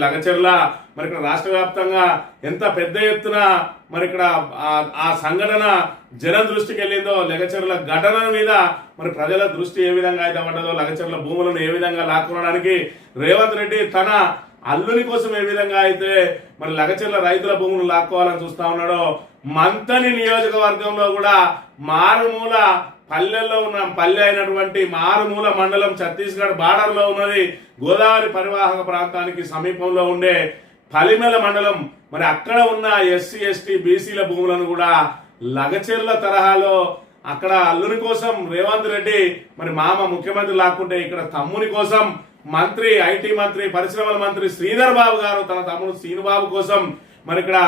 లగచెర్ల మరి ఇక్కడ రాష్ట్ర వ్యాప్తంగా ఎంత పెద్ద ఎత్తున మరి ఇక్కడ ఆ- సంఘటన జనం దృష్టికి వెళ్ళిందో లగచెర్ల ఘటన మీద మరి ప్రజల దృష్టి ఏ విధంగా అయితే పడ్డదో లగచర్ల భూములను ఏ విధంగా లాక్కోవడానికి రేవంత్ రెడ్డి తన అల్లుని కోసం ఏ విధంగా అయితే మరి లగచెర్ల రైతుల భూములు లాక్కోవాలని చూస్తా ఉన్నాడో మంతని నియోజకవర్గంలో కూడా మారుమూల పల్లెల్లో ఉన్న పల్లె అయినటువంటి మారుమూల మండలం ఛత్తీస్గఢ్ బార్డర్లో ఉన్నది. గోదావరి పరివాహక ప్రాంతానికి సమీపంలో ఉండే పలిమెల మండలం. మరి అక్కడ ఉన్న ఎస్సీ ఎస్టీ బీసీల భూములను కూడా లగచెర్ల తరహాలో అక్కడ అల్లుని కోసం రేవంత్ రెడ్డి మరి మామ ముఖ్యమంత్రి లాక్కుంటే ఇక్కడ తమ్ముని కోసం మంత్రి ఐటీ మంత్రి పరిశ్రమల మంత్రి శ్రీధర్ బాబు గారు తన తమ్ముడు శ్రీనుబాబు కోసం మరి ఇక్కడ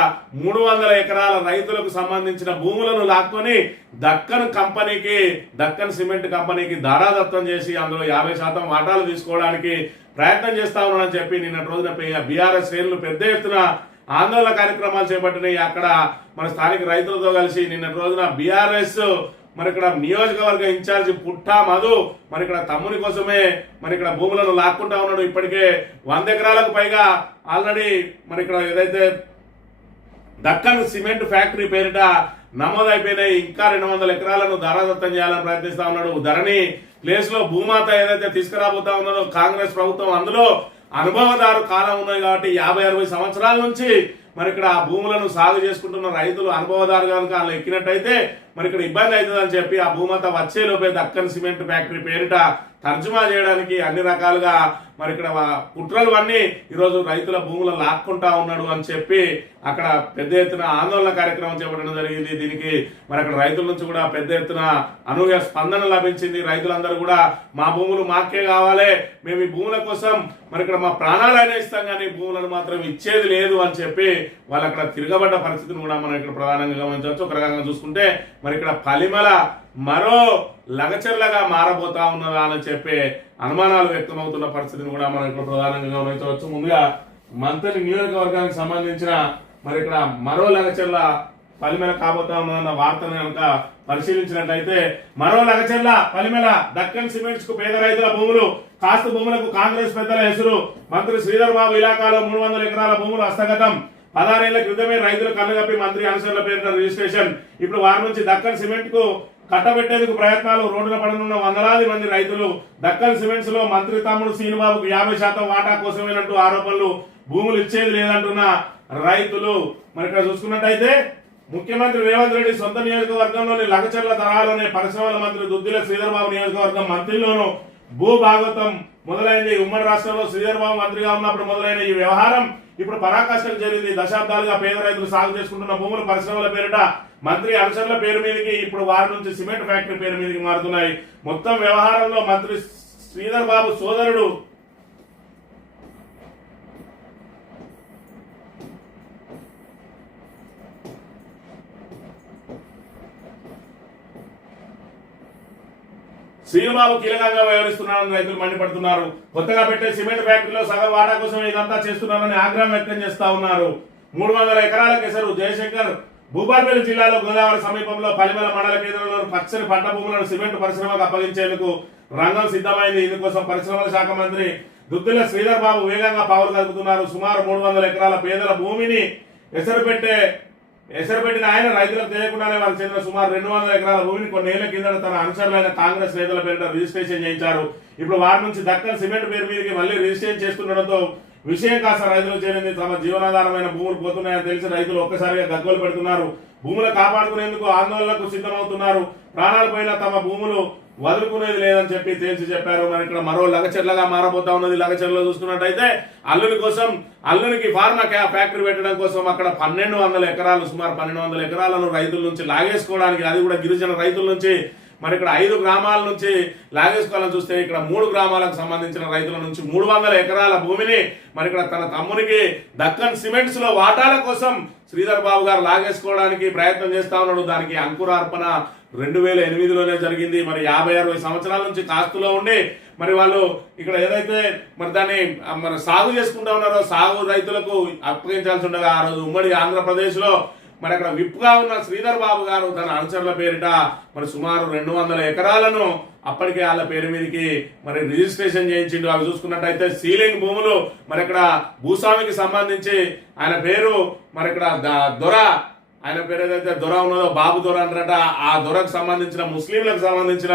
మూడు వందల ఎకరాల రైతులకు సంబంధించిన భూములను లాక్కొని దక్కన్ కంపెనీకి దక్కన్ సిమెంట్ కంపెనీకి దారాదత్తం చేసి అందులో యాభై శాతం వాటాలు తీసుకోవడానికి ప్రయత్నం చేస్తా ఉన్నానని చెప్పి నిన్న రోజున బీఆర్ఎస్ శ్రేణులు పెద్ద ఎత్తున ఆందోళన కార్యక్రమాలు చేపట్టినాయి. అక్కడ మన స్థానిక రైతులతో కలిసి నిన్న రోజున బీఆర్ఎస్ మరి ఇక్కడ నియోజకవర్గ ఇన్ఛార్జ్ పుట్టా మధు మరి ఇక్కడ తమ్ముని కోసమే మరి ఇక్కడ భూములను లాక్కుంటా ఉన్నాడు. ఇప్పటికే వంద ఎకరాలకు పైగా ఆల్రెడీ మరి ఇక్కడ ఏదైతే దక్కన్ సిమెంట్ ఫ్యాక్టరీ పేరిట నమోదైపోయినాయి. ఇంకా రెండు వందల ఎకరాలను ధరాదత్తం చేయాలని ప్రయత్నిస్తా ఉన్నాడు. ధరణి ప్లేస్లో భూమాత ఏదైతే తీసుకురాబోతా ఉన్నదో కాంగ్రెస్ ప్రభుత్వం అందులో అనుభవదారు కాలం ఉన్నాయి కాబట్టి యాభై అరవై సంవత్సరాల నుంచి మరి ఇక్కడ ఆ భూములను సాగు చేసుకుంటున్న రైతులు అనుభవదారు కనుక వాళ్ళు ఎక్కినట్టయితే మరి ఇక్కడ ఇబ్బంది అవుతుందని చెప్పి ఆ భూమంతా వచ్చే లోపే దక్కన్ సిమెంట్ ఫ్యాక్టరీ పేరిట తర్జుమా చేయడానికి అన్ని రకాలుగా మరి ఇక్కడ కుట్రలు అన్నీ ఈరోజు రైతుల భూములు లాక్కుంటా ఉన్నాడు అని చెప్పి అక్కడ పెద్ద ఎత్తున ఆందోళన కార్యక్రమం చేపట్టడం జరిగింది. దీనికి మరి అక్కడ రైతుల నుంచి కూడా పెద్ద ఎత్తున అనూహ్య స్పందన లభించింది. రైతులందరూ కూడా మా భూములు మాకే కావాలి. మేము ఈ భూముల కోసం మరి ఇక్కడ మా ప్రాణాలైనా ఇస్తాం కానీ భూములను మాత్రం ఇచ్చేది లేదు అని చెప్పి వాళ్ళు అక్కడ తిరగబడ్డ పరిస్థితిని కూడా మనం ఇక్కడ ప్రధానంగా గమనించవచ్చు. ఒక రకంగా చూసుకుంటే మరి ఇక్కడ పలిమల మరో లగచర్లగా మారబోతా ఉన్నదా అని చెప్పే అనుమానాలు వ్యక్తమవుతున్న పరిస్థితిని కూడా మనం ఇక్కడ ప్రధానంగా గమనించవచ్చు. ముందుగా మంత్రి నియోజకవర్గానికి సంబంధించిన మరి ఇక్కడ మరో లగచర్ల పలిమెల కాబోతా ఉన్నదన్న వార్తను కనుక పరిశీలించినట్లయితే మరో లగచర్ల పలిమెల దక్కన్ సిమెంట్స్కు పేద రైతుల భూములు కాస్త భూములకు కాంగ్రెస్ పెద్దల హెసరు మంత్రి శ్రీధర్ బాబు ఇలాకాలో మూడు వందల ఎకరాల భూములు హస్తగతం పదహారేళ్ళ క్రితమే రైతులు కన్నుగప్పి మంత్రి అనుసరుల పేరిట రిజిస్ట్రేషన్. ఇప్పుడు వారి నుంచి దక్కన్ సిమెంట్కు కట్టబెట్టేందుకు ప్రయత్నాలు రోడ్డున పడనున్న వందలాది మంది రైతులు దక్కన్ సిమెంట్స్లో మంత్రి తమ్ముడు శ్రీనుబాబుకు యాభై శాతం వాటా కోసమేనంటూ ఆరోపణలు భూములు ఇచ్చేది లేదంటున్న రైతులు. మరి ఇక్కడ చూసుకున్నట్టయితే ముఖ్యమంత్రి రేవంత్ రెడ్డి సొంత నియోజకవర్గంలోని లగచర్ల తరహాలోనే పరిశ్రమల మంత్రి దుద్దిల శ్రీధర్బాబు నియోజకవర్గం మంత్రిలోను భూ భాగవతం మొదలైంది. ఉమ్మడి రాష్ట్రంలో శ్రీధర్ బాబు మంత్రిగా ఉన్నప్పుడు మొదలైన ఈ వ్యవహారం ఇప్పుడు పరాకాష్ఠకు జరిగింది. దశాబ్దాలుగా పేద రైతులు సాగు చేసుకుంటున్న భూములు పరిశ్రమల పేరిట మంత్రి అనుచరుల పేరు మీదకి ఇప్పుడు వారి నుంచి సిమెంట్ ఫ్యాక్టరీ పేరు మీదకి మారుతున్నాయి. మొత్తం వ్యవహారంలో మంత్రి శ్రీధర్ బాబు సోదరుడు శ్రీనుబాబు కీలకంగా వ్యవహరిస్తున్నారని రైతులు మండిపడుతున్నారు. కొత్తగా పెట్టే సిమెంట్ ఫ్యాక్టరీలో సగం వాటా కోసం ఇదంతా చేస్తున్నారని ఆగ్రహం వ్యక్తం చేస్తా ఉన్నారు. మూడు వందల ఎకరాల కేసరు జయశంకర్ భూపాలపల్లి జిల్లాలో గోదావరి సమీపంలో పలిమల మండల కేంద్రంలో పచ్చని పంట భూములను సిమెంట్ పరిశ్రమకు అప్పగించేందుకు రంగం సిద్ధమైంది. ఇందుకోసం పరిశ్రమల శాఖ మంత్రి దుద్దుల శ్రీధర్ బాబు వేగంగా పావులు కలుపుతున్నారు. సుమారు మూడు వందల ఎకరాల పేదల భూమిని ఎసరు పెట్టే ఎసరు పెట్టిన ఆయన రైతులకు తెలియకుండానే వాళ్ళ చెందిన సుమారు రెండు వందల ఎకరాల భూమిని కొన్నేళ్ళ కింద తన అనుసరులైన కాంగ్రెస్ నేతల పేరిట రిజిస్ట్రేషన్ చేయించారు. ఇప్పుడు వారి నుంచి దక్కన్ సిమెంట్ పేరు మీదకి మళ్ళీ రిజిస్ట్రేషన్ చేస్తుండడంతో విషయం కాస్త రైతులు చేరింది తమ జీవనాధారమైన భూములు పోతున్నాయని తెలిసి రైతులు ఒక్కసారిగా గగ్గోలు పెడుతున్నారు. భూములు కాపాడుకునేందుకు ఆందోళనకు సిద్ధమవుతున్నారు. ప్రాణాలపైన తమ భూములు వదులుకునేది లేదని చెప్పి తేల్చి చెప్పారు. మరి ఇక్కడ మరో లగచెర్లగా మారబోతా ఉన్నది లగచెర్లలో చూసుకున్నట్టయితే అల్లుని కోసం అల్లునికి ఫార్మా క్యా ఫ్యాక్టరీ పెట్టడం కోసం అక్కడ పన్నెండు వందల ఎకరాలు సుమారు పన్నెండు వందల ఎకరాలను రైతుల నుంచి లాగేసుకోవడానికి అది కూడా గిరిజన రైతుల నుంచి మరి ఇక్కడ ఐదు గ్రామాల నుంచి లాగేసుకోవాలని చూస్తే ఇక్కడ మూడు గ్రామాలకు సంబంధించిన రైతుల నుంచి మూడు వందల ఎకరాల భూమిని మరి ఇక్కడ తన తమ్మునికి దక్కన్ సిమెంట్స్లో వాటాల కోసం శ్రీధర్ బాబు గారు లాగేసుకోవడానికి ప్రయత్నం చేస్తా ఉన్నాడు. దానికి అంకురార్పణ రెండు వేల ఎనిమిదిలోనే జరిగింది. మరి యాభై అరవై సంవత్సరాల నుంచి కాస్తులో ఉండి మరి వాళ్ళు ఇక్కడ ఏదైతే మరి దాన్ని మరి సాగు చేసుకుంటా ఉన్నారో సాగు రైతులకు అప్పగించాల్సి ఉండగా ఆ రోజు ఉమ్మడి ఆంధ్రప్రదేశ్లో మరి అక్కడ విప్గా ఉన్న శ్రీధర్ బాబు గారు తన అనుచరుల పేరిట మరి సుమారు రెండు వందల ఎకరాలను అప్పటికే వాళ్ళ పేరు మీదకి మరి రిజిస్ట్రేషన్ చేయించిండు. అవి చూసుకున్నట్టయితే సీలింగ్ భూములు మరి ఇక్కడ భూస్వామికి సంబంధించి ఆయన పేరు మరి ఇక్కడ దొర ఆయన పేరు ఏదైతే దొర ఉన్నదో బాబు దొర అంటారట ఆ దొరకు సంబంధించిన ముస్లింలకు సంబంధించిన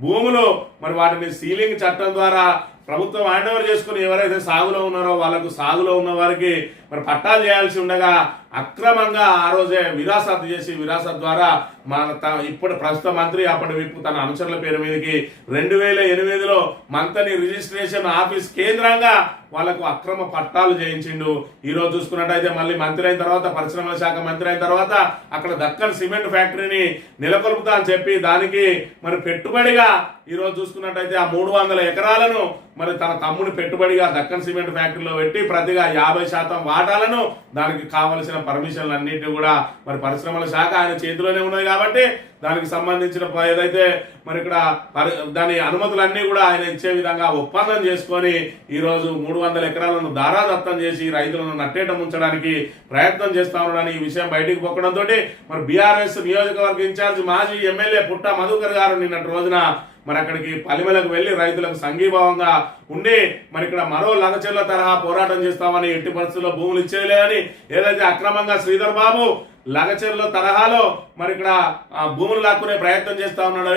భూములు మరి వాటిని సీలింగ్ చట్టం ద్వారా ప్రభుత్వం హ్యాండ్ ఓవర్ చేసుకుని ఎవరైతే సాగులో ఉన్నారో వాళ్ళకు సాగులో ఉన్న వారికి మరి పట్టాలు చేయాల్సి ఉండగా అక్రమంగా ఆ రోజే విరాసత్ చేసి విరాసత్ ద్వారా మన ఇప్పుడు ప్రస్తుత మంత్రి అప్పటి విప్పు తన అనుచరుల పేరు మీదకి రెండు వేల ఎనిమిదిలో మంతని రిజిస్ట్రేషన్ ఆఫీస్ కేంద్రంగా వాళ్ళకు అక్రమ పట్టాలు చేయించిండు. ఈరోజు చూసుకున్నట్టయితే మళ్ళీ మంత్రి అయిన తర్వాత పరిశ్రమల శాఖ మంత్రి అయిన తర్వాత అక్కడ దక్కన్ సిమెంట్ ఫ్యాక్టరీని నెలకొల్పుతా అని చెప్పి దానికి మరి పెట్టుబడిగా ఈ రోజు చూసుకున్నట్టయితే ఆ మూడు వందల ఎకరాలను మరి తన తమ్ముని పెట్టుబడిగా దక్కన్ సిమెంట్ ఫ్యాక్టరీలో పెట్టి ప్రతిగా యాభై శాతం వాటాలను దానికి కావలసిన పర్మిషన్లు అన్నింటినీ కూడా మరి పరిశ్రమల శాఖ ఆయన చేతిలోనే ఉన్నది కాబట్టి దానికి సంబంధించిన ప- ఏదైతే మరి ఇక్కడ పరి- దాని అనుమతులన్నీ కూడా ఆయన ఇచ్చే విధంగా ఒప్పందం చేసుకొని ఈరోజు మూడు వందల ఎకరాలను దారాదత్తం చేసి రైతులను నట్టేట ఉంచడానికి ప్రయత్నం చేస్తా ఉన్నాడని ఈ విషయం బయటికి పొక్కడంతో మరి బీఆర్ఎస్ నియోజకవర్గ ఇన్ఛార్జ్ మాజీ ఎమ్మెల్యే పుట్ట మధుకర్ గారు నిన్నటి రోజున మరి అక్కడికి పలిమలకు వెళ్ళి రైతులకు సంఘీభావంగా ఉండి మరి ఇక్కడ మరో లగచెర్ల తరహా పోరాటం చేస్తామని ఎట్టి పరిస్థితుల్లో భూములు ఇచ్చేయలేదని ఏదైతే అక్రమంగా శ్రీధర్ బాబు లగచెర్ల తరహాలో మరి ఇక్కడ ఆ భూములు లాక్కునే ప్రయత్నం చేస్తా ఉన్నాడో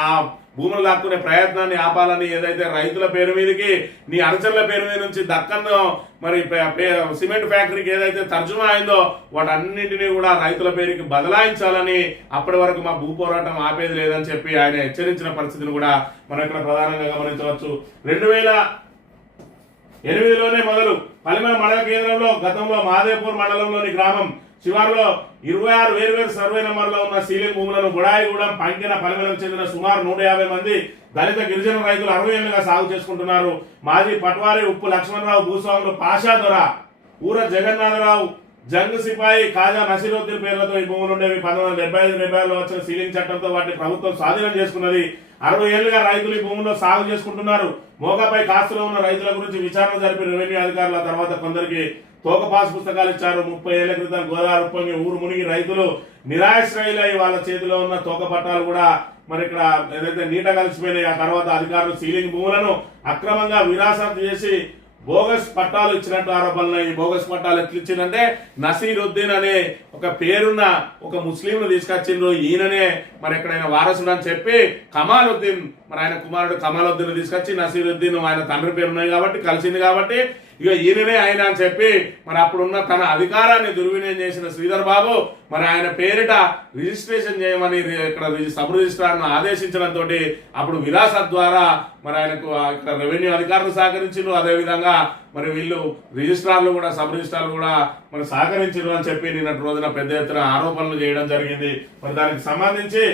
ఆ భూములు లాక్కునే ప్రయత్నాన్ని ఆపాలని ఏదైతే రైతుల పేరు మీదకి నీ అనుచరుల పేరు మీద నుంచి దక్కన్ మరి సిమెంట్ ఫ్యాక్టరీకి ఏదైతే తర్జుమా అయిందో వాటన్నింటినీ కూడా రైతుల పేరుకి బదలాయించాలని అప్పటి వరకు మా భూ పోరాటం ఆపేది లేదని చెప్పి ఆయన హెచ్చరించిన పరిస్థితిని కూడా మనం ఇక్కడ ప్రధానంగా గమనించవచ్చు. రెండు వేల ఎనిమిదిలోనే మొదలు. పలిమల మండల కేంద్రంలో గతంలో మాదేపూర్ మండలంలోని గ్రామం శివారులో ఇరవై ఆరు వేరు వేరు సర్వే నెంబర్లో ఉన్న సీలింగ్ భూములను బుడాయిగూడెం పంకిన పలిమలకు చెందిన సుమారు నూట యాభై మంది దళిత గిరిజన రైతులు అరవై ఏళ్ళుగా సాగు చేసుకుంటున్నారు. మాజీ పట్వారి ఉప్పు లక్ష్మణరావు భూస్వాములు పాషా దొర ఊర జగన్నాథరావు జంగ్ సిపాయి కాజా నసీరుద్దీన్ పేర్లతో ఈ భూములు ఉండేవి పంతొమ్మిది వందల డెబ్బై ఐదు డెబ్బై ఆరులో వచ్చిన సీలింగ్ చట్టంతో వాటిని ప్రభుత్వం స్వాధీనం చేసుకున్నది. అరవై ఏళ్ళుగా రైతులు ఈ భూముల్లో సాగు చేసుకుంటున్నారు. మోగాపై కాస్తులో ఉన్న రైతుల గురించి విచారణ జరిపి రెవెన్యూ అధికారుల తర్వాత కొందరికి తోక పాస్ పుస్తకాలు ఇచ్చారు. ముప్పై ఏళ్ళ క్రితం గోదావరి ఉప్పొంగి ఊరు మునిగి రైతులు నిరాశ్రయులై వాళ్ళ చేతిలో ఉన్న తోక పట్టాలు కూడా మరి ఇక్కడ ఏదైతే నీట కలిసిపోయినాయి ఆ తర్వాత అధికారులు సీలింగ్ భూములను అక్రమంగా విరాసం చేసి బోగస్ పట్టాలు ఇచ్చినట్టు ఆరోపణలు ఈ బోగస్ పట్టాలు ఎట్లా ఇచ్చిందంటే నసీరుద్దీన్ అనే ఒక పేరున్న ఒక ముస్లింను తీసుకొచ్చిండ్రు. ఈయననే మరి ఎక్కడైనా వారసుడు అని చెప్పి కమాలుద్దీన్ మరి ఆయన కుమారుడు కమాలుద్దీన్ తీసుకొచ్చి నసీరుద్దీన్ ఆయన తండ్రి పేరున్నాయి కాబట్టి కలిసింది కాబట్టి ఇక ఈయననే ఆయన అని చెప్పి మరి అప్పుడున్న తన అధికారాన్ని దుర్వినియోగం చేసిన శ్రీధర్ బాబు మరి ఆయన పేరిట రిజిస్ట్రేషన్ చేయమని ఇక్కడ సబ్ రిజిస్ట్రార్ను ఆదేశించడంతో అప్పుడు విలాస ద్వారా మరి ఆయనకు ఇక్కడ రెవెన్యూ అధికారులు సహకరించారు అదేవిధంగా మరి వీళ్ళు రిజిస్ట్రార్లు కూడా సబ్ రిజిస్ట్రార్లు కూడా మరి సహకరించారు అని చెప్పి నిన్నటి రోజున పెద్ద ఎత్తున ఆరోపణలు చేయడం జరిగింది. మరి దానికి సంబంధించి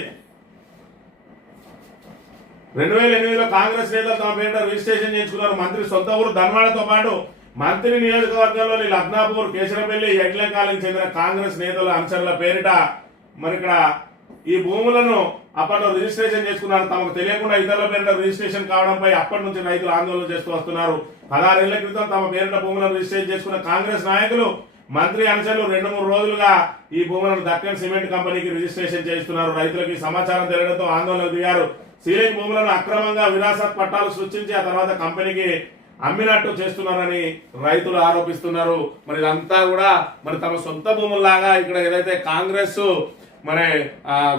రెండు వేల ఎనిమిదిలో కాంగ్రెస్ నేతలు తమ పేరిట రిజిస్ట్రేషన్ చేయించుకున్నారు. మంత్రి సొంత ఊరు ధన్వాడతో పాటు మంత్రి నియోజకవర్గంలోని లగ్నాపూర్ కేశరపల్లి ఎడ్లకాలకు చెందిన కాంగ్రెస్ నేతల అనుచరుల పేరిట మరి ఇక్కడ ఈ భూములను అప్పట్లో రిజిస్ట్రేషన్ చేసుకున్నారు. తమకు తెలియకుండా ఇతరుల పేరిట రిజిస్ట్రేషన్ కావడంపై అప్పటి నుంచి రైతులు ఆందోళన చేస్తూ వస్తున్నారు. పదహారేళ్ళ క్రితం తమ పేరిట భూములను రిజిస్ట్రేషన్ చేసుకున్న కాంగ్రెస్ నాయకులు మంత్రి అంశాలు రెండు మూడు రోజులుగా ఈ భూములను దక్కన్ సిమెంట్ కంపెనీకి రిజిస్ట్రేషన్ చేస్తున్నారు రైతులకు సమాచారం తెలియడంతో ఆందోళన దిగారు. సీలింగ్ భూములను అక్రమంగా విరాసత్ పట్టాలు సృష్టించి ఆ తర్వాత కంపెనీకి అమ్మినట్టు చేస్తున్నారని రైతులు ఆరోపిస్తున్నారు. మరి ఇదంతా కూడా మరి తమ సొంత భూముల్లాగా ఇక్కడ ఏదైతే కాంగ్రెస్ మరి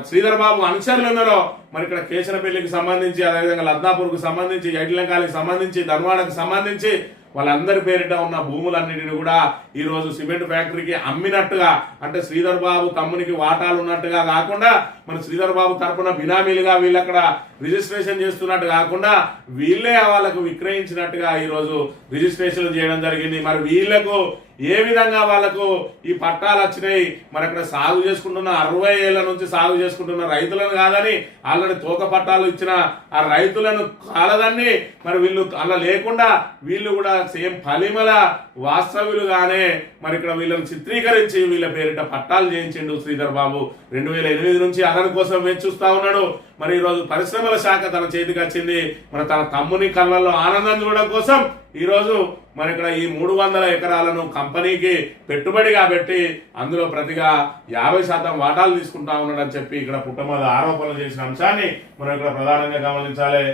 శ్రీధర్ బాబు అనుచరులు ఉన్నారో మరి ఇక్కడ కేశనపల్లికి సంబంధించి అదేవిధంగా లద్దాపూర్కు సంబంధించి ఎడ్లంకాలికి సంబంధించి ధర్వాడకు సంబంధించి వాళ్ళందరి పేరిట ఉన్న భూములన్నిటిని కూడా ఈరోజు సిమెంట్ ఫ్యాక్టరీకి అమ్మినట్టుగా అంటే శ్రీధర్ బాబు తమ్మునికి వాటాలు ఉన్నట్టుగా కాకుండా మన శ్రీధర్ బాబు తరపున బినామీలుగా వీళ్ళు అక్కడ రిజిస్ట్రేషన్ చేస్తున్నట్టు కాకుండా వీళ్ళే వాళ్ళకు విక్రయించినట్టుగా ఈరోజు రిజిస్ట్రేషన్ చేయడం జరిగింది. మరి వీళ్ళకు ఏ విధంగా వాళ్ళకు ఈ పట్టాలు వచ్చినాయి? మరి అక్కడ సాగు చేసుకుంటున్న అరవై ఏళ్ళ నుంచి సాగు చేసుకుంటున్న రైతులను కాదని ఆల్రెడీ తోక పట్టాలు ఇచ్చిన ఆ రైతులను కాలదని మరి వీళ్ళు అలా లేకుండా వీళ్ళు కూడా సేమ్ ఫలిమల వాస్తవ్యులుగానే మరి ఇక్కడ వీళ్ళని చిత్రీకరించి వీళ్ళ పేరిట పట్టాలు చేయించిండు శ్రీధర్ బాబు. రెండు వేల ఎనిమిది నుంచి అతని కోసం వేచి చూస్తా ఉన్నాడు. మరి ఈరోజు పరిశ్రమల శాఖ తన చేతికి వచ్చింది. మన తన తమ్ముని కళ్ళల్లో ఆనందం చూడడం కోసం ఈరోజు మరి ఇక్కడ ఈ మూడు వందల ఎకరాలను కంపెనీకి పెట్టుబడిగా పెట్టి అందులో ప్రతిగా యాభై శాతం వాటాలు తీసుకుంటా ఉన్నాడని చెప్పి ఇక్కడ పుట్టమద ఆరోపణలు చేసిన అంశాన్ని మనం ఇక్కడ ప్రధానంగా గమనించాలి.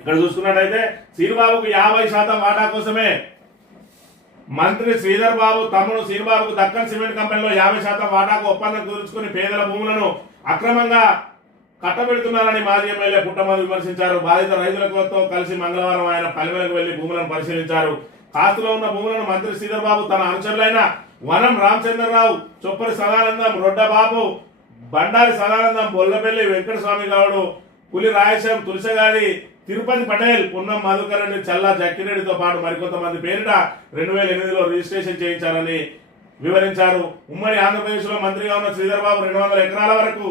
ఇక్కడ చూసుకున్నట్టయితే శ్రీబాబుకు యాభై శాతం వాటా కోసమే మంత్రి శ్రీధర్ బాబు తమ్ముడు శ్రీబాబుకు దక్కన్ సిమెంట్ కంపెనీలో యాభై శాతం వాటాకు ఒప్పందం కుదుర్చుకుని పేదల భూములను అక్రమంగా కట్టబెడుతున్నారని మాజీ ఎమ్మెల్యే పుట్టమని విమర్శించారు. బాధిత రైతులతో కలిసి మంగళవారం ఆయన పలిమలకు వెళ్ళి భూములను పరిశీలించారు. కాస్తులో ఉన్న భూములను మంత్రి శ్రీధర్బాబు తన అనుచరులైన వనం రామచంద్రరావు చొప్పరి సదానందం రొడ్డబాబు బండారి సదానందం బొల్లపల్లి వెంకటస్వామి గౌడు పులి రాయశం తులసగాడి తిరుపతి పటేల్ పున్నం మధుకర్ రెడ్డి చల్లా జక్కిరెడ్డితో పాటు మరికొంతమంది పేరిట రెండు వేల ఎనిమిదిలో రిజిస్ట్రేషన్ చేయించాలని వివరించారు. ఉమ్మడి ఆంధ్రప్రదేశ్లో మంత్రిగా ఉన్న శ్రీధర్బాబు రెండు వందల ఎకరాల వరకు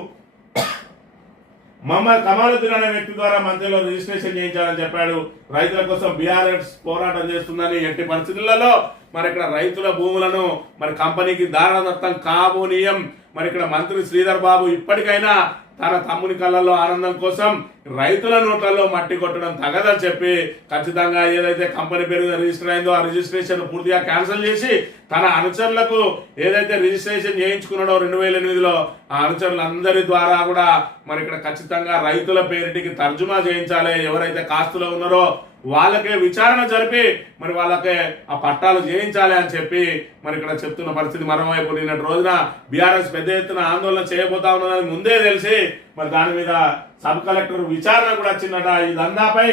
మహమ్మద్ కమాలుద్దీన్ అనే వ్యక్తి ద్వారా మంత్రిలో రిజిస్ట్రేషన్ చేయించాలని చెప్పాడు. రైతుల కోసం బీఆర్ఎస్ పోరాటం చేస్తుందని ఎట్టి పరిస్థితులలో మరి ఇక్కడ రైతుల భూములను మరి కంపెనీకి దారాదత్తం కాబోనీయం. మరి ఇక్కడ మంత్రి శ్రీధర్ బాబు ఇప్పటికైనా తన తమ్ముని కళ్ళల్లో ఆనందం కోసం రైతుల నోట్లలో మట్టి కొట్టడం తగదని చెప్పి ఖచ్చితంగా ఏదైతే కంపెనీ పేరు రిజిస్టర్ అయిందో ఆ రిజిస్ట్రేషన్ పూర్తిగా క్యాన్సిల్ చేసి తన అనుచరులకు ఏదైతే రిజిస్ట్రేషన్ చేయించుకున్నాడో రెండు వేల ఎనిమిదిలో ఆ అనుచరులందరి ద్వారా కూడా మరి ఇక్కడ ఖచ్చితంగా రైతుల పేరిటికి తర్జుమా చేయించాలి. ఎవరైతే కాస్తులో ఉన్నారో వాళ్ళకే విచారణ జరిపి మరి వాళ్ళకే ఆ పట్టాలు చేయించాలి అని చెప్పి మరి ఇక్కడ చెప్తున్న పరిస్థితి మరోవైపు నిన్నటి రోజున బీఆర్ఎస్ పెద్ద ఎత్తున ఆందోళన చేయబోతా ఉన్నదని ముందే తెలిసి మరి దాని మీద సబ్ కలెక్టర్ విచారణ కూడా వచ్చిందట. ఈ దందాపై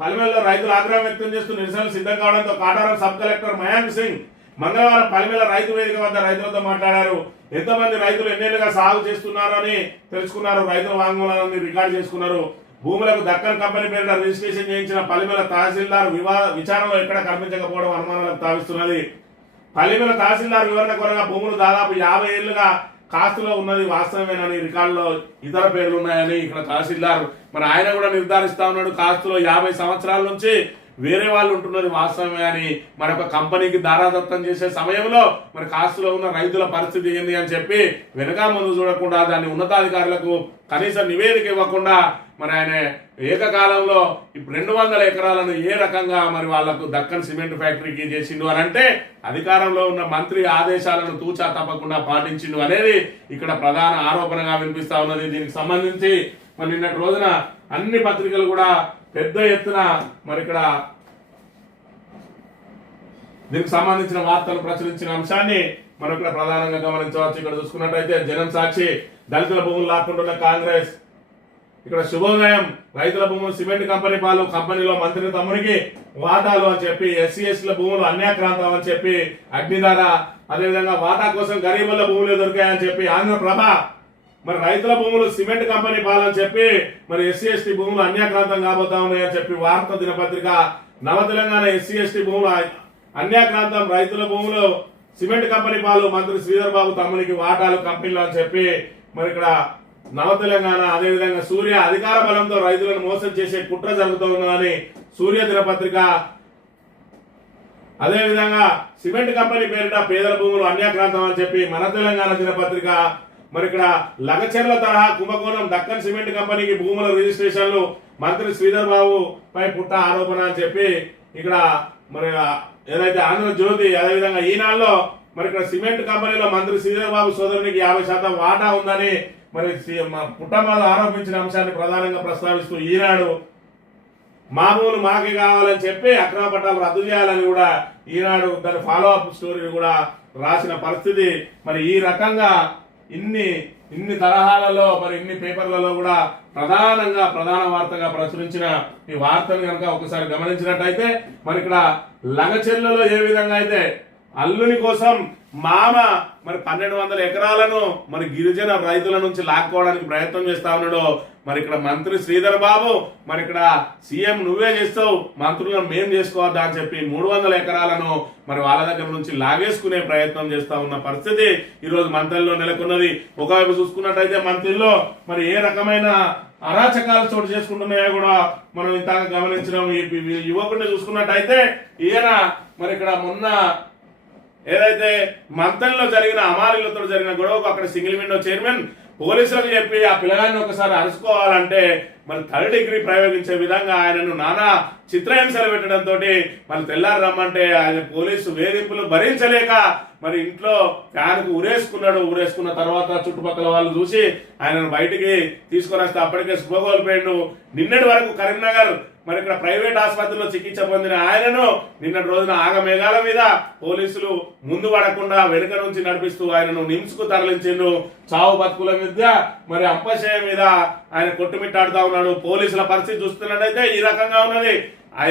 పలిమెల్లో రైతులు ఆగ్రహం వ్యక్తం చేస్తూ నిరసనలు సిద్ధం కావడంతో కాటారం సబ్ కలెక్టర్ మయాంక్ సింగ్ మంగళవారం పలిమెల రైతు వేదిక వద్ద రైతులతో మాట్లాడారు. ఎంతమంది రైతులు ఎన్నేళ్ళుగా సాగు చేస్తున్నారో అని తెలుసుకున్నారు. రైతుల వాంగ్మూలాన్ని రికార్డు చేసుకున్నారు. భూములకు దక్కన్ కంపెనీ పేరిట రిజిస్ట్రేషన్ చేయించిన పలిమెల తహసీల్దార్ వివా విచారణలో ఎక్కడ కనిపించకపోవడం అనుమానాలకు తావిస్తున్నది. పలిమెల తహసీల్దార్ వివరణ కొరగా భూములు దాదాపు యాభై ఏళ్ళుగా కాస్తులో ఉన్నది వాస్తవమేనని రికార్డులో ఇతర పేర్లు ఉన్నాయని ఇక్కడ తహసీల్దార్ మరి ఆయన కూడా నిర్ధారిస్తా ఉన్నాడు. కాస్తులో యాభై సంవత్సరాల నుంచి వేరే వాళ్ళు ఉంటున్నది వాస్తవమే అని మరి ఒక కంపెనీకి దారాదత్తం చేసే సమయంలో మరి కాస్తులో ఉన్న రైతుల పరిస్థితి ఏంది అని చెప్పి వెనక ముందు చూడకుండా దాన్ని ఉన్నతాధికారులకు కనీసం నివేదిక ఇవ్వకుండా మరి ఆయన ఏకకాలంలో ఇప్పుడు రెండు వందల ఎకరాలను ఏ రకంగా మరి వాళ్ళకు దక్కన్ సిమెంట్ ఫ్యాక్టరీకి చేసిండు అని అంటే అధికారంలో ఉన్న మంత్రి ఆదేశాలను తూచా తప్పకుండా పాటించిండు అనేది ఇక్కడ ప్రధాన ఆరోపణగా వినిపిస్తా ఉన్నది. దీనికి సంబంధించి మరి నిన్నటి రోజున అన్ని పత్రికలు కూడా పెద్ద ఎత్తున మరి ఇక్కడ దీనికి సంబంధించిన వార్తలు ప్రచురించిన అంశాన్ని మనం ఇక్కడ ప్రధానంగా గమనించవచ్చు. ఇక్కడ చూసుకున్నట్టయితే జనం సాక్షి దళితుల భూములు లాక్కుంటున్న కాంగ్రెస్. ఇక్కడ శుభోదయం. రైతుల భూములు సిమెంట్ కంపెనీ పాలు కంపెనీలో మంత్రి తమ్మునికి వాటాలు అని చెప్పి ఎస్సీ ఎస్టీల భూములు అన్యాక్రాంతం అని చెప్పి అగ్నిధార అదేవిధంగా వాటా కోసం గరీబుల భూములు దొరికాయని చెప్పి ఆంధ్రప్రభ. మరి రైతుల భూములు సిమెంట్ కంపెనీ పాలని చెప్పి మరి ఎస్సీ ఎస్టీ భూములు అన్యాక్రాంతం కాబోతా ఉన్నాయని చెప్పి వార్త దినపత్రిక నవ తెలంగాణ ఎస్సీ ఎస్టీ భూములు అన్యాక్రాంతం రైతుల భూములు సిమెంట్ కంపెనీ పాలు మంత్రి శ్రీధర్ బాబు తమ్మునికి వాటాలు కంపెనీలు అని చెప్పి మరి ఇక్కడ నవ తెలంగాణ అదేవిధంగా సూర్య అధికార బలంతో రైతులను మోసం చేసే కుట్ర జరుగుతూ ఉన్నదని సూర్య దినపత్రిక అదేవిధంగా సిమెంట్ కంపెనీ పేరిట పేదల భూములు అన్యాక్రాంతం అని చెప్పి మన తెలంగాణ దినపత్రిక మరి ఇక్కడ లగచెర్ల తరహా కుంభకోణం దక్కన్ సిమెంట్ కంపెనీకి భూముల రిజిస్ట్రేషన్లు మంత్రి శ్రీధర్ బాబు పై పుట్ట ఆరోపణ అని చెప్పి ఇక్కడ మరి ఏదైతే ఆంధ్రజ్యోతి అదేవిధంగా ఈనాడులో మరి ఇక్కడ సిమెంట్ కంపెనీలో మంత్రి శ్రీధర్బాబు సోదరునికి యాభై శాతం వాటా ఉందని మరి పుట్టబాధ మా ఆరోపించిన అంశాన్ని ప్రధానంగా ప్రస్తావిస్తూ ఈనాడు మామూలు మాకే కావాలని చెప్పి అక్రమ పట్టాలు రద్దు చేయాలని కూడా ఈనాడు దాని ఫాలో అప్ స్టోరీ కూడా రాసిన పరిస్థితి. మరి ఈ రకంగా ఇన్ని ఇన్ని తరహాలలో మరి ఇన్ని పేపర్లలో కూడా ప్రధానంగా ప్రధాన వార్తగా ప్రచురించిన ఈ వార్తను కనుక ఒకసారి గమనించినట్టయితే మరి ఇక్కడ లగచెల్లలో ఏ విధంగా అయితే అల్లుని కోసం మామ మరి పన్నెండు వందల ఎకరాలను మరి గిరిజన రైతుల నుంచి లాక్కోవడానికి ప్రయత్నం చేస్తా ఉన్నాడు. మరి ఇక్కడ మంత్రి శ్రీధర్ బాబు మరి ఇక్కడ సీఎం నువ్వే చేస్తావు మంత్రులను మేం చేసుకోవద్దా అని చెప్పి మూడు వందల ఎకరాలను మరి వాళ్ళ దగ్గర నుంచి లాగేసుకునే ప్రయత్నం చేస్తా ఉన్న పరిస్థితి ఈరోజు మంత్రుల్లో నెలకొన్నది. ఒకవైపు చూసుకున్నట్టయితే మంత్రిలో మరి ఏ రకమైన అరాచకాలు చోటు చేసుకుంటున్నాయో కూడా మనం ఇంత గమనించినాం. యువకుడిని చూసుకున్నట్టయితే ఈయన మరి ఇక్కడ మొన్న ఏదైతే మంతన్లో జరిగిన అమాలీలతో జరిగిన గొడవకు అక్కడ సింగిల్ విండో చైర్మన్ పోలీసులకు చెప్పి ఆ పిల్లగాన్ని ఒకసారి అరుచుకోవాలంటే మరి థర్డ్ డిగ్రీ ప్రయోగించే విధంగా ఆయనను నానా చిత్రహింసలు పెట్టడంతో మరి తెల్లారు రమ్మంటే ఆయన పోలీసు వేధింపులు భరించలేక మరి ఇంట్లో ఫ్యాన్కు ఉరేసుకున్నాడు ఉరేసుకున్న తర్వాత చుట్టుపక్కల వాళ్ళు చూసి ఆయనను బయటికి తీసుకొని వస్తే అప్పటికే స్పృహ కోల్పోయిండు. నిన్నటి వరకు కరీంనగర్ మరి ఇక్కడ ప్రైవేట్ ఆసుపత్రిలో చికిత్స పొందిన ఆయనను నిన్నటి రోజున ఆగమేఘాల మీద పోలీసులు ముందు పడకుండా వెనుక నుంచి నడిపిస్తూ ఆయనను నిమ్స్కు తరలించిండు చావు బతుకుల మీద మరి అంపశయ మీద ఆయన కొట్టుమిట్టాడుతా ఉన్నాడు. పోలీసుల పరిస్థితి చూస్తున్నట్టయితే ఈ రకంగా ఉన్నది.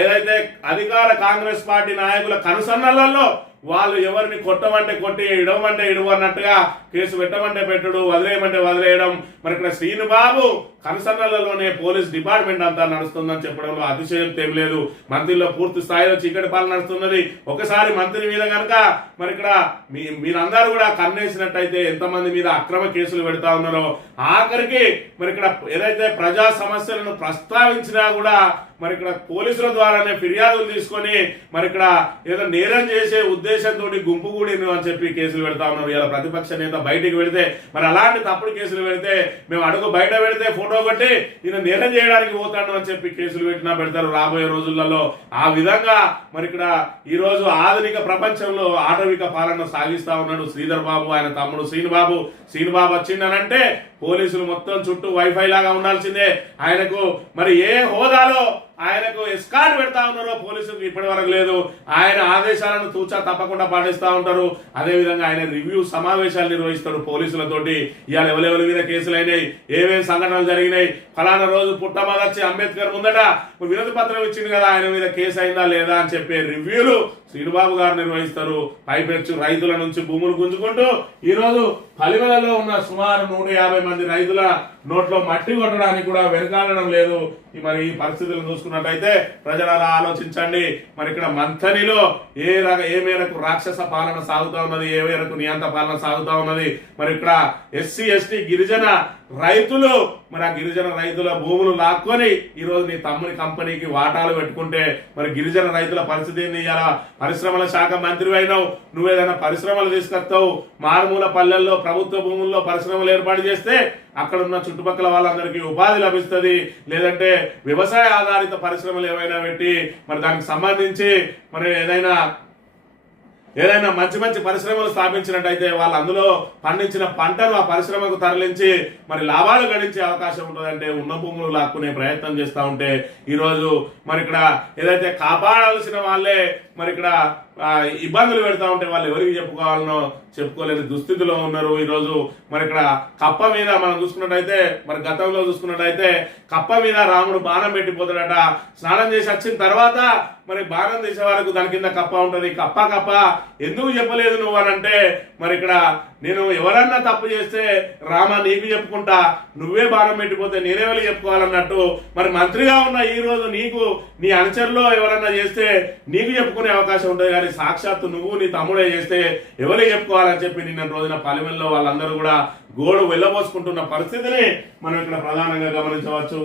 ఏదైతే అధికార కాంగ్రెస్ పార్టీ నాయకుల కనుసన్నలలో వాళ్ళు ఎవరిని కొట్టమంటే కొట్టి ఇడమంటే ఇడవ అన్నట్టుగా కేసు పెట్టమంటే పెట్టుడు వదిలేయమంటే వదిలేయడం. మరి ఇక్కడ శ్రీనుబాబు కనసన్నలలోనే పోలీస్ డిపార్ట్మెంట్ అంతా నడుస్తుందని చెప్పడంలో అతిశయం తెలియలేదు మంత్రిలో పూర్తి స్థాయిలో చీకటి పాలన నడుస్తున్నది. ఒకసారి మంత్రి మీద కనుక మరి ఇక్కడ మీ మీరందరూ కూడా కన్నేసినట్టయితే ఎంతమంది మీద అక్రమ కేసులు పెడతా ఉన్నారో ఆఖరికి మరి ఇక్కడ ఏదైతే ప్రజా సమస్యలను ప్రస్తావించినా కూడా మరి ఇక్కడ పోలీసుల ద్వారానే ఫిర్యాదులు తీసుకొని మరి ఇక్కడ ఏదో నేరం చేసే ఉద్దేశంతో గుంపు కూడిను అని చెప్పి కేసులు పెడతా ఉన్నారు ఇలా ప్రతిపక్ష నేత బయటికి పెడితే మరి అలాంటి తప్పుడు కేసులు పెడితే మేము అడుగు బయట పెడితే ఫోటో కొట్టి ఈయన నేరం చేయడానికి పోతాడు అని చెప్పి కేసులు పెట్టినా పెడతారు రాబోయే రోజులలో. ఆ విధంగా మరి ఇక్కడ ఈరోజు ఆధునిక ప్రపంచంలో ఆటవిక పాలన సాగిస్తా ఉన్నాడు శ్రీధర్ బాబు ఆయన తమ్ముడు శ్రీనుబాబు శ్రీనుబాబు వచ్చిందనంటే పోలీసులు మొత్తం చుట్టూ వైఫై లాగా ఉండాల్సిందే. ఆయనకు మరి ఏ హోదాలో ఆయనకు ఎస్కార్ట్ పెడతా ఉన్నారో పోలీసులకు ఇప్పటి వరకు లేదు. ఆయన ఆదేశాలను తూచా తప్పకుండా పాటిస్తా ఉంటారు. అదే విధంగా ఆయన రివ్యూ సమావేశాలు నిర్వహిస్తాడు పోలీసులతోటి. ఇవాళ ఎవరెవరి మీద కేసులు అయినాయి? ఏమేమి సంఘటనలు జరిగినాయి? ఫలానా రోజు పుట్టమదర్చి అంబేద్కర్ ముందట వినతి పత్రం ఇచ్చింది కదా ఆయన మీద కేసు అయిందా లేదా అని చెప్పే రివ్యూలు శ్రీనుబాబు గారు నిర్వహిస్తారు. పైపెచ్చు రైతుల నుంచి భూములు గుంజుకుంటూ ఈ రోజు పలివెలలో ఉన్న సుమారు నూట యాభై మంది రైతుల నోట్లో మట్టి కొట్టడానికి కూడా వెనకాడడం లేదు. మరి ఈ పరిస్థితులను చూసుకున్నట్టయితే ప్రజలలా ఆలోచించండి. మరి ఇక్కడ మంథనిలో ఏ రక ఏ మేరకు రాక్షస పాలన సాగుతా ఉన్నది ఏ మేరకు నియంత పాలన సాగుతా ఉన్నది? మరి ఇక్కడ ఎస్సీ ఎస్టీ గిరిజన రైతులు మరి ఆ గిరిజన రైతుల భూములు లాక్కొని ఈరోజు నీ తమ్ముని కంపెనీకి వాటాలు పెట్టుకుంటే మరి గిరిజన రైతుల పరిస్థితి ఏంది ఇలా పరిశ్రమల శాఖ మంత్రి అయినావు నువ్వేదైనా పరిశ్రమలు తీసుకొస్తావు? మారుమూల పల్లెల్లో ప్రభుత్వ భూముల్లో పరిశ్రమలు ఏర్పాటు చేస్తే అక్కడ ఉన్న చుట్టుపక్కల వాళ్ళందరికీ ఉపాధి లభిస్తుంది. లేదంటే వ్యవసాయ ఆధారిత పరిశ్రమలు ఏవైనా పెట్టి మరి దానికి సంబంధించి మరి ఏదైనా ఏదైనా మంచి మంచి పరిశ్రమలు స్థాపించినట్టయితే వాళ్ళు అందులో పండించిన పంటను ఆ పరిశ్రమకు తరలించి మరి లాభాలు గడించే అవకాశం ఉంటుందంటే ఉన్న భూములు లాక్కునే ప్రయత్నం చేస్తూ ఉంటే ఈరోజు మరి ఇక్కడ ఏదైతే కాపాడాల్సిన వాళ్ళే మరి ఇక్కడ ఇబ్బందులు పెడతా ఉంటే వాళ్ళు ఎవరికి చెప్పుకోవాలనో చెప్పుకోలేని దుస్థితిలో ఉన్నారు. ఈరోజు మరి ఇక్కడ కప్ప మీద మనం చూసుకున్నట్టయితే మరి గతంలో చూసుకున్నట్టయితే కప్ప మీద రాముడు బాణం పెట్టిపోతాడట. స్నానం చేసి వచ్చిన తర్వాత మరి బాణం తీసే వరకు దాని కింద కప్ప ఉంటుంది. కప్ప కప్ప ఎందుకు చెప్పలేదు నువ్వు అని అంటే మరి ఇక్కడ నేను ఎవరన్నా తప్పు చేస్తే రామ నీకు చెప్పుకుంటా నువ్వే భారం పెట్టిపోతే నేనే వెళ్ళి చెప్పుకోవాలన్నట్టు మరి మంత్రిగా ఉన్న ఈ రోజు నీకు నీ అనుచరులో ఎవరన్నా చేస్తే నీకు చెప్పుకునే అవకాశం ఉంటుంది కానీ సాక్షాత్తు నువ్వు నీ తమ్ముడే చేస్తే ఎవరి చెప్పుకోవాలని చెప్పి నిన్న రోజున పార్లమెంట్లో వాళ్ళందరూ కూడా గోడు వెళ్ళబోసుకుంటున్న పరిస్థితిని మనం ఇక్కడ ప్రధానంగా గమనించవచ్చు.